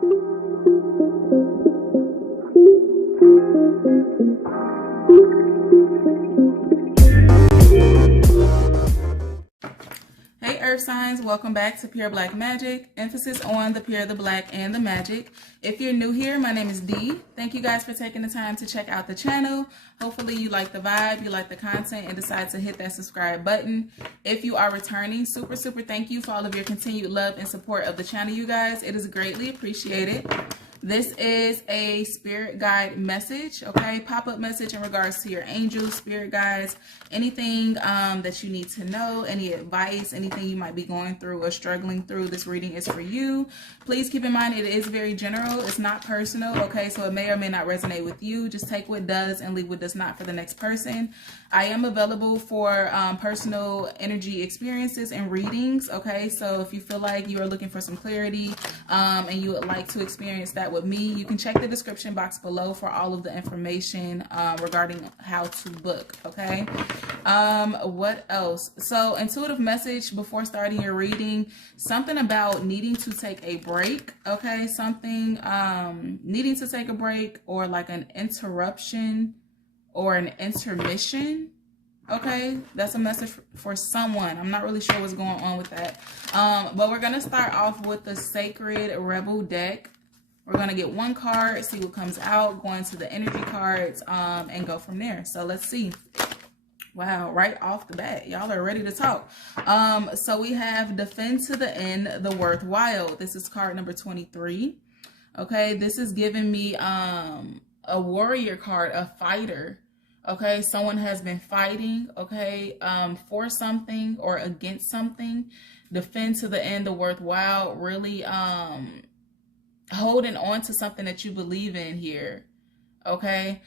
Hey Earth signs, welcome back to Pure Black Magic. Emphasis on the pure, the black, and the magic. If you're new here, my name is Dee. Thank you guys for taking the time to check out the channel. Hopefully you like the vibe, you like the content, and decide to hit that subscribe button. If you are returning, super thank you for all of your continued love and support of the channel, you guys. It is greatly appreciated. This is a spirit guide message, okay? Pop-up message in regards to your angels, spirit guides, anything that you need to know, any advice, anything you might be going through or struggling through. This reading is for you. Please keep in mind it is very general. It's not personal, okay? So it may or may not resonate with you. Just take what does and leave what does not for the next person. I am available for personal energy experiences and readings, okay? So if you feel like you are looking for some clarity and you would like to experience that with me, you can check the description box below for all of the information regarding how to book, okay? What else? So intuitive message before starting your reading, something about needing to take a break, okay? Something needing to take a break, or like an interruption or an intermission. Okay, that's a message for someone. I'm not really sure what's going on with that. But we're going to start off with the Sacred Rebel deck. We're going to get one card, see what comes out, go into the energy cards, and go from there. So let's see. Wow, right off the bat, y'all are ready to talk. So we have Defend to the End, the Worthwhile. This is card number 23. Okay, this is giving me a warrior card, a fighter. Okay, someone has been fighting, okay, for something or against something. Defend to the end, the worthwhile, really holding on to something that you believe in here. Okay.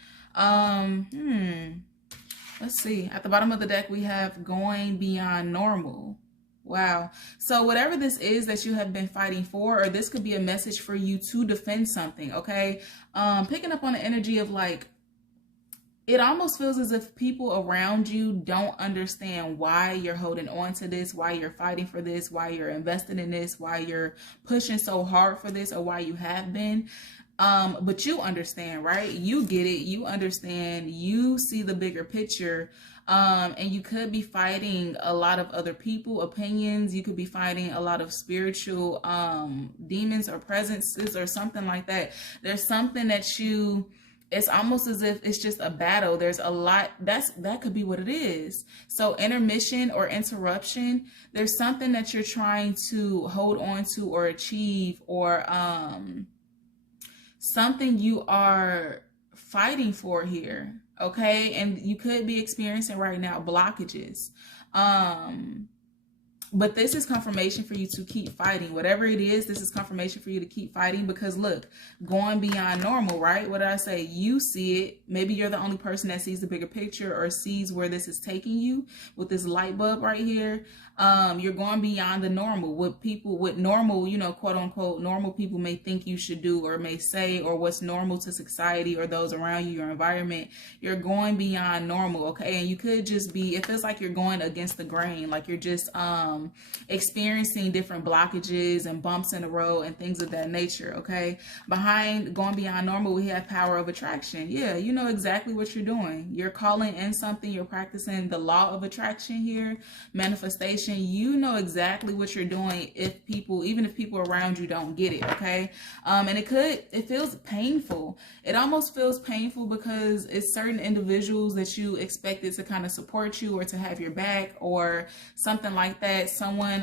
Let's see. At the bottom of the deck, we have Going Beyond Normal. Wow. So whatever this is that you have been fighting for, or this could be a message for you to defend something, okay? Picking up on the energy of like, it almost feels as if people around you don't understand why you're holding on to this, why you're fighting for this, why you're invested in this, why you're pushing so hard for this, or why you have been. But you understand, right? You get it. You understand. You see the bigger picture. And you could be fighting a lot of other people, opinions. You could be fighting a lot of spiritual demons or presences or something like that. There's something that you... It's almost as if it's just a battle. There's a lot. That could be what it is. So intermission or interruption, there's something that you're trying to hold on to or achieve, or something you are fighting for here. Okay. And you could be experiencing right now blockages. But this is confirmation for you to keep fighting. Whatever it is, this is confirmation for you to keep fighting, because look, going beyond normal, right? What did I say? You see it. Maybe you're the only person that sees the bigger picture or sees where this is taking you with this light bulb right here. You're going beyond the normal. What people with normal, you know, quote unquote, normal people may think you should do or may say, or what's normal to society or those around you, your environment. You're going beyond normal, okay? And you could just be, it feels like you're going against the grain, like you're just experiencing different blockages and bumps in the road and things of that nature, okay? Behind going beyond normal, we have power of attraction. Yeah, you know exactly what you're doing. You're calling in something. You're practicing the law of attraction here, manifestation. You know exactly what you're doing if people, even if people around you don't get it, okay? And it feels painful. It almost feels painful because it's certain individuals that you expected to kind of support you or to have your back or something like that. Someone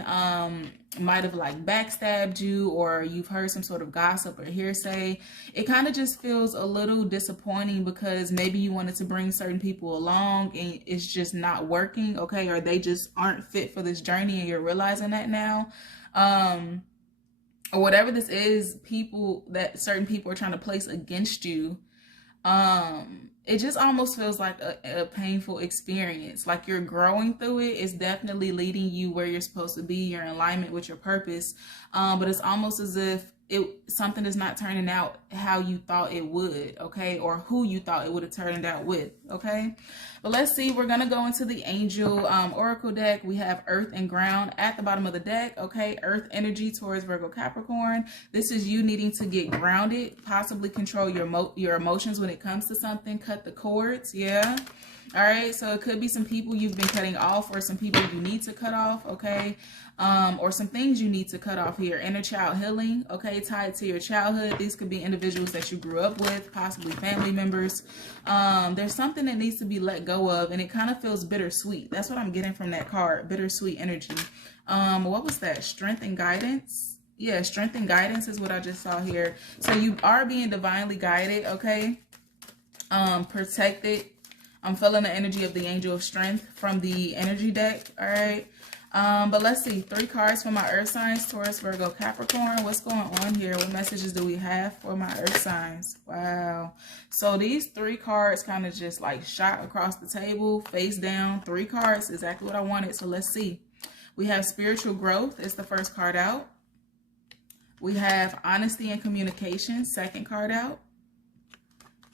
might have like backstabbed you, or you've heard some sort of gossip or hearsay. It kind of just feels a little disappointing because maybe you wanted to bring certain people along and it's just not working, okay? Or they just aren't fit for this journey and you're realizing that now. Or whatever this is, people that certain people are trying to place against you. It just almost feels like a painful experience. Like you're growing through it. It's definitely leading you where you're supposed to be. You're in alignment with your purpose. But it's almost as if something is not turning out how you thought it would, okay, or who you thought it would have turned out with, okay. But let's see, we're gonna go into the angel oracle deck. We have earth and ground at the bottom of the deck, okay. Earth energy, Taurus, Virgo, Capricorn. This is you needing to get grounded, possibly control your emotions when it comes to something, cut the cords, yeah. All right, so it could be some people you've been cutting off, or some people you need to cut off, okay? Or some things you need to cut off here. Inner child healing, okay, tied to your childhood. These could be individuals that you grew up with, possibly family members. There's something that needs to be let go of, and it kind of feels bittersweet. That's what I'm getting from that card, bittersweet energy. What was that? Strength and guidance? Yeah, strength and guidance is what I just saw here. So you are being divinely guided, okay? Protected. I'm feeling the energy of the angel of strength from the energy deck, all right? But let's see, 3 cards for my earth signs, Taurus, Virgo, Capricorn. What's going on here? What messages do we have for my earth signs? Wow. So these 3 cards kind of just like shot across the table, face down. 3 cards, exactly what I wanted. So let's see. We have spiritual growth. It's the first card out. We have honesty and communication, second card out.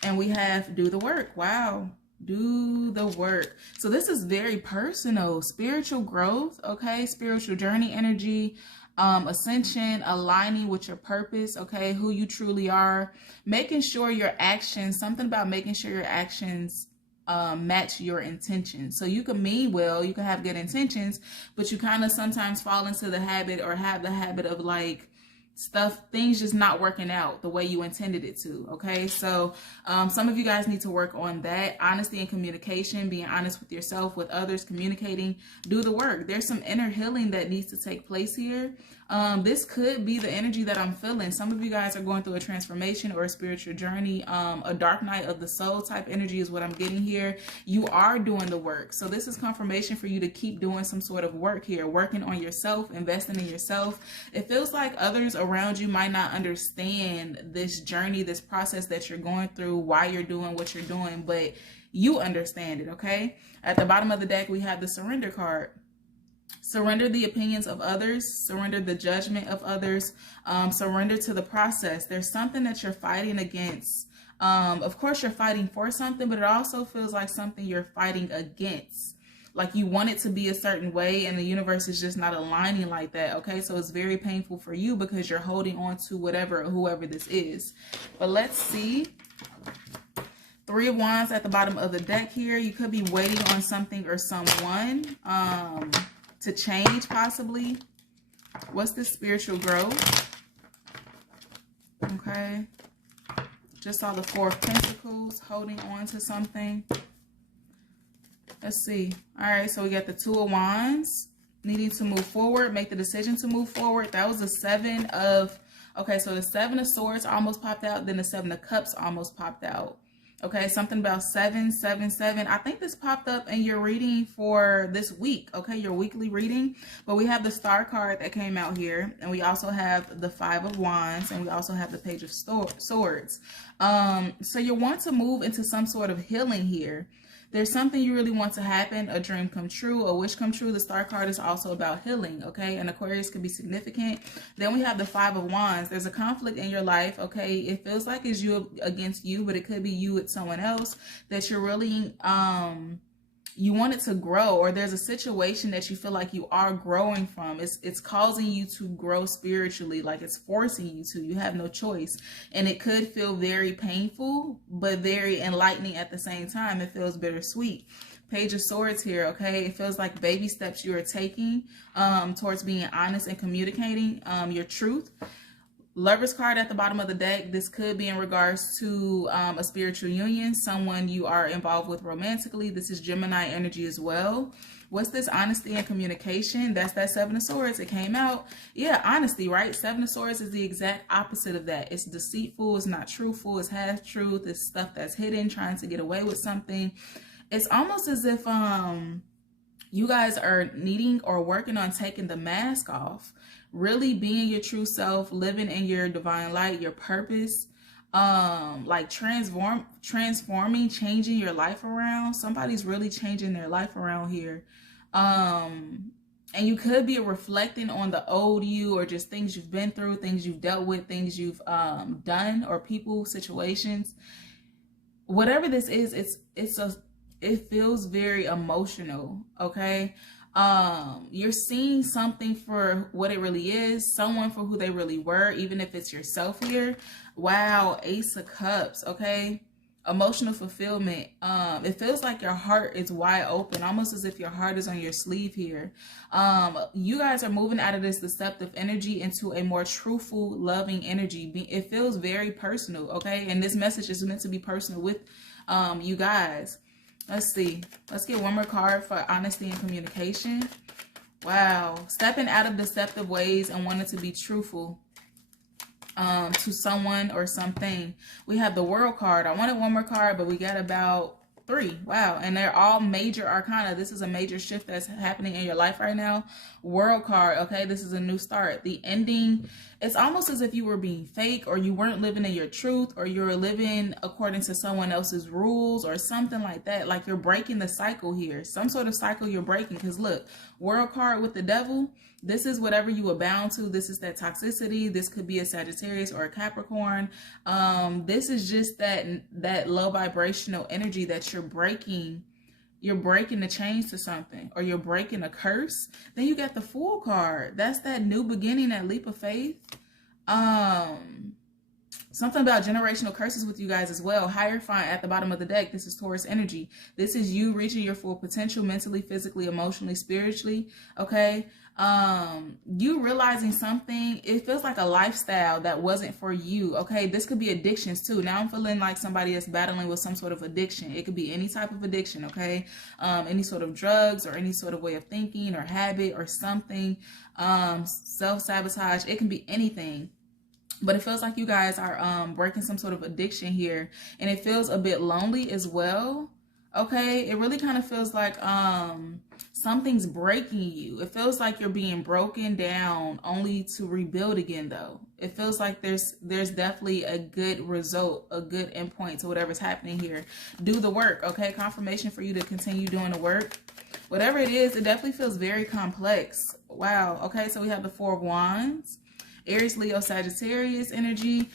And we have do the work. Wow. Do the work. So this is very personal. Spiritual growth, okay? Spiritual journey energy, ascension, aligning with your purpose, okay? Who you truly are. Making sure your actions, something about making sure your actions match your intentions. So you can mean well, you can have good intentions, but you kind of sometimes fall into the habit, or have the habit of like things just not working out the way you intended it to, okay? So some of you guys need to work on that. Honesty and communication, being honest with yourself, with others, communicating, do the work. There's some inner healing that needs to take place here. This could be the energy that I'm feeling. Some of you guys are going through a transformation or a spiritual journey. A dark night of the soul type energy is what I'm getting here. You are doing the work. So this is confirmation for you to keep doing some sort of work here, working on yourself, investing in yourself. It feels like others around you might not understand this journey, this process that you're going through, why you're doing what you're doing, but you understand it, okay? At the bottom of the deck, we have the surrender card. Surrender the opinions of others, surrender the judgment of others, surrender to the process. There's something that you're fighting against. Of course, you're fighting for something, but it also feels like something you're fighting against. Like you want it to be a certain way, and the universe is just not aligning like that, okay? So it's very painful for you because you're holding on to whatever or whoever this is. But let's see. 3 of Wands at the bottom of the deck here. You could be waiting on something or someone to change, possibly. What's this spiritual growth? Okay. Just saw the 4 of Pentacles, holding on to something. Let's see. All right, so we got the 2 of Wands, needing to move forward, make the decision to move forward. That was the 7 of, okay, so the 7 of Swords almost popped out, then the 7 of Cups almost popped out. Okay, something about 777. I think this popped up in your reading for this week, okay, your weekly reading. But we have the Star card that came out here, and we also have the 5 of Wands, and we also have the Page of Swords. So you want to move into some sort of healing here. There's something you really want to happen, a dream come true, a wish come true. The Star card is also about healing, okay? And Aquarius could be significant. Then we have the 5 of Wands. There's a conflict in your life, okay? It feels like it's you against you, but it could be you with someone else that you're really, you want it to grow, or there's a situation that you feel like you are growing from. It's causing you to grow spiritually, like it's forcing you to. You have no choice. And it could feel very painful, but very enlightening at the same time. It feels bittersweet. Page of Swords here, okay? It feels like baby steps you are taking towards being honest and communicating your truth. Lover's card at the bottom of the deck. This could be in regards to a spiritual union, someone you are involved with romantically. This is Gemini energy as well. What's this? Honesty and communication. That's that 7 of Swords. It came out. Yeah, honesty, right? 7 of Swords is the exact opposite of that. It's deceitful. It's not truthful. It's half truth. It's stuff that's hidden, trying to get away with something. It's almost as if you guys are needing or working on taking the mask off. Really being your true self, living in your divine light, your purpose, like transforming, changing your life around. Somebody's really changing their life around here. And you could be reflecting on the old you, or just things you've been through, things you've dealt with, things you've done, or people, situations. Whatever this is, it feels very emotional, okay? You're seeing something for what it really is, someone for who they really were, even if it's yourself here. Wow, Ace of Cups, okay? Emotional fulfillment. It feels like your heart is wide open, almost as if your heart is on your sleeve here. You guys are moving out of this deceptive energy into a more truthful, loving energy. It feels very personal, okay? And this message is meant to be personal with you guys. Let's see. Let's get one more card for honesty and communication. Wow. Stepping out of deceptive ways and wanting to be truthful to someone or something. We have the World card. I wanted one more card, but we got about 3. Wow. And they're all major arcana. This is a major shift that's happening in your life right now. World card. Okay. This is a new start. The ending. It's almost as if you were being fake, or you weren't living in your truth, or you were living according to someone else's rules or something like that. Like you're breaking the cycle here. Some sort of cycle you're breaking. Because look, World card with the devil. This is whatever you were bound to. This is that toxicity. This could be a Sagittarius or a Capricorn. This is just that low vibrational energy that you're breaking. You're breaking the chains to something, or you're breaking a curse. Then you got the Fool card. That's that new beginning, that leap of faith. Something about generational curses with you guys as well. Hierophant at the bottom of the deck. This is Taurus energy. This is you reaching your full potential mentally, physically, emotionally, spiritually. Okay. You realizing something. It feels like a lifestyle that wasn't for you. Okay. This could be addictions too. Now I'm feeling like somebody is battling with some sort of addiction. It could be any type of addiction. Okay. Any sort of drugs, or any sort of way of thinking or habit or something. Self-sabotage. It can be anything. But it feels like you guys are breaking some sort of addiction here. And it feels a bit lonely as well. Okay, it really kind of feels like something's breaking you. It feels like you're being broken down only to rebuild again, though. It feels like there's definitely a good result, a good endpoint to whatever's happening here. Do the work, okay? Confirmation for you to continue doing the work. Whatever it is, it definitely feels very complex. Wow, okay, so we have the 4 of Wands. Aries, Leo, Sagittarius energy.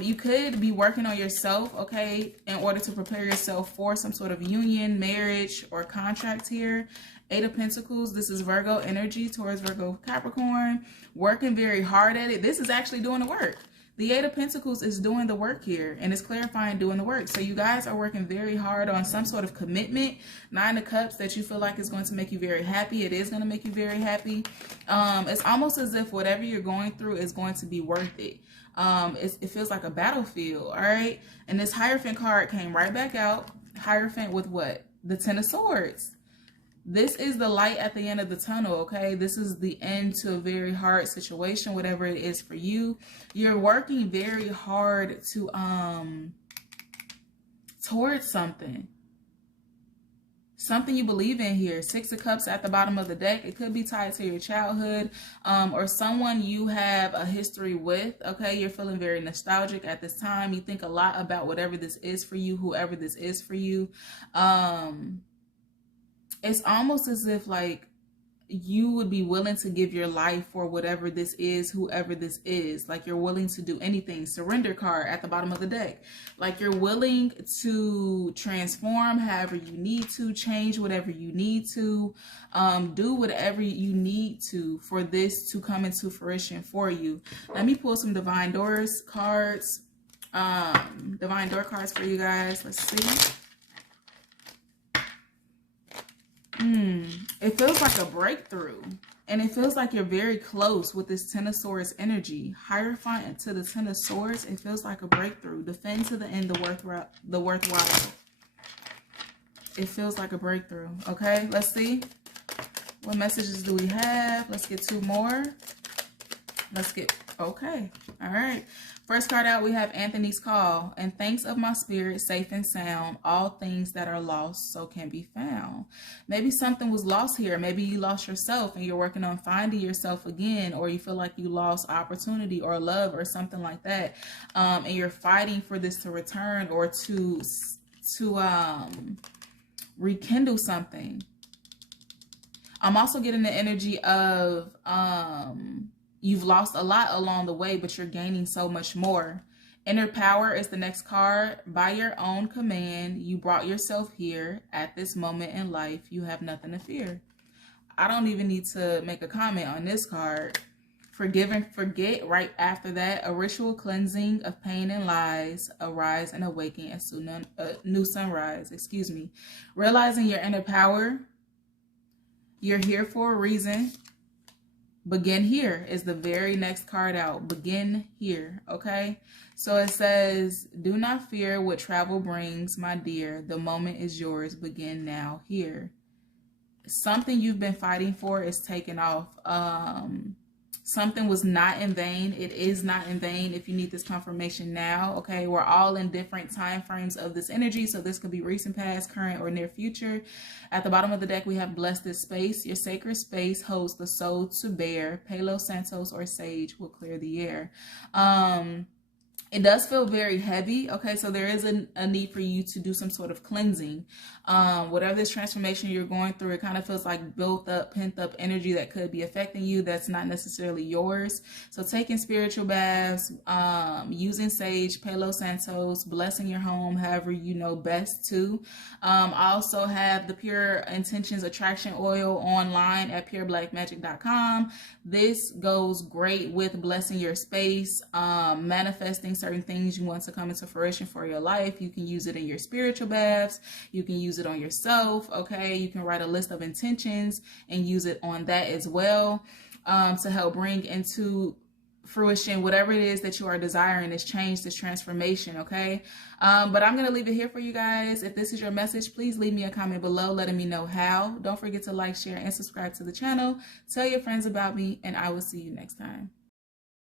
You could be working on yourself, okay, in order to prepare yourself for some sort of union, marriage, or contract here. 8 of Pentacles. This is Virgo energy, Taurus, Virgo, Capricorn. Working very hard at it. This is actually doing the work. The 8 of Pentacles is doing the work here, and it's clarifying doing the work. So you guys are working very hard on some sort of commitment. 9 of Cups that you feel like is going to make you very happy. It is going to make you very happy. It's almost as if whatever you're going through is going to be worth it. It feels like a battlefield, all right? And this Hierophant card came right back out. Hierophant with what? The 10 of Swords. This is the light at the end of the tunnel, okay? This is the end to a very hard situation, whatever it is for you. You're working very hard to towards something you believe in here. 6 of Cups at the bottom of the deck. It could be tied to your childhood or someone you have a history with, okay? You're feeling very nostalgic at this time. You think a lot about whatever this is for you, whoever this is for you. It's almost as if like you would be willing to give your life for whatever this is, whoever this is. Like you're willing to do anything. Surrender card at the bottom of the deck. Like you're willing to transform however you need to, change whatever you need to, do whatever you need to for this to come into fruition for you. Let me pull some Divine Doors cards. Divine Door cards for you guys. Let's see. It feels like a breakthrough, and it feels like you're very close with this 10 of Swords energy. Hierophant to the 10 of Swords. It feels like a breakthrough. Defend to the end the worthwhile. It feels like a breakthrough. Okay, let's see. What messages do we have? Let's get 2 more. Let's get, okay. All right. First card out, we have Anthony's Call. And thanks of my spirit, safe and sound, all things that are lost so can be found. Maybe something was lost here. Maybe you lost yourself and you're working on finding yourself again, or you feel like you lost opportunity or love or something like that. And you're fighting for this to return or to rekindle something. I'm also getting the energy of you've lost a lot along the way, but you're gaining so much more. Inner power is the next card. By your own command, you brought yourself here. At this moment in life, you have nothing to fear. I don't even need to make a comment on this card. Forgive and forget. Right after that, a ritual cleansing of pain and lies. Arise and awaken as soon a new sunrise. Excuse me. Realizing your inner power. You're here for a reason. Begin here is the very next card out. Begin here, okay? So it says, do not fear what travel brings, my dear. The moment is yours. Begin now here. Something you've been fighting for is taken off. Something was not in vain. It is not in vain if you need this confirmation now, okay? We're all in different time frames of this energy, so this could be recent, past, current, or near future. At the bottom of the deck, we have bless this space. Your sacred space holds the soul to bear. Palo Santos or Sage will clear the air. It does feel very heavy, okay? So there is a need for you to do some sort of cleansing. Whatever this transformation you're going through, it kind of feels like built up, pent up energy that could be affecting you that's not necessarily yours. So taking spiritual baths, using sage, Palo Santos, blessing your home however you know best to. I also have the Pure Intentions Attraction Oil online at pureblackmagic.com. This goes great with blessing your space, manifesting certain things you want to come into fruition for your life. You can use it in your spiritual baths. You can use it on yourself, okay? You can write a list of intentions and use it on that as well, to help bring into fruition whatever it is that you are desiring, this change, this transformation, okay? But I'm going to leave it here for you guys. If this is your message, please leave me a comment below letting me know how. Don't forget to like, share, and subscribe to the channel. Tell your friends about me, and I will see you next time.